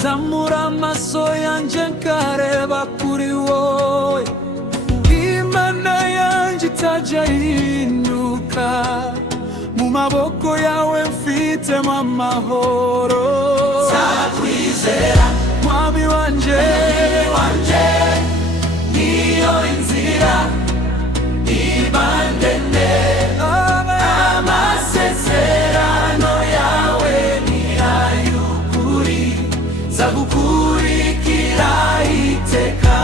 nzamura amaso yanje nkareba kuri wowe, Imana yanje itajya ihinduka, mu maboko yawe mfitemo amahoro. Nzakwizera Mwami wanje, niyo inzira ibandende, amasezerano yawe ni ay'ukuri, nzagukurikira iteka.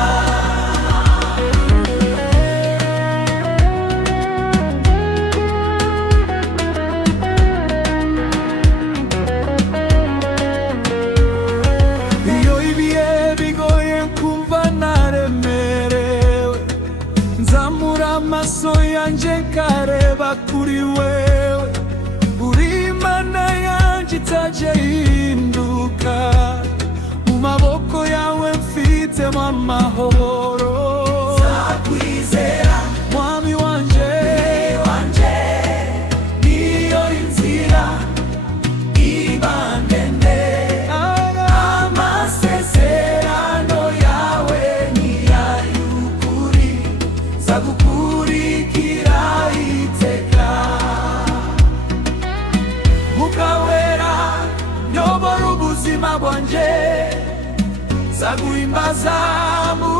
iyo ibihe bigoye kumva naremerewe, nzamura amaso yanje nkareba kuri wewe, uri Imana yanje itajya ihinduka, mu maboko yawe mfitemo amahoro. Nzakwizera Mwami wanje, niyo inzira ibandende, amasezerano yawe ni ay'ukuri, nzagukurikira iteka. Mwuka wera nyobora ubuzima bwanje, nzaguhimbaza mu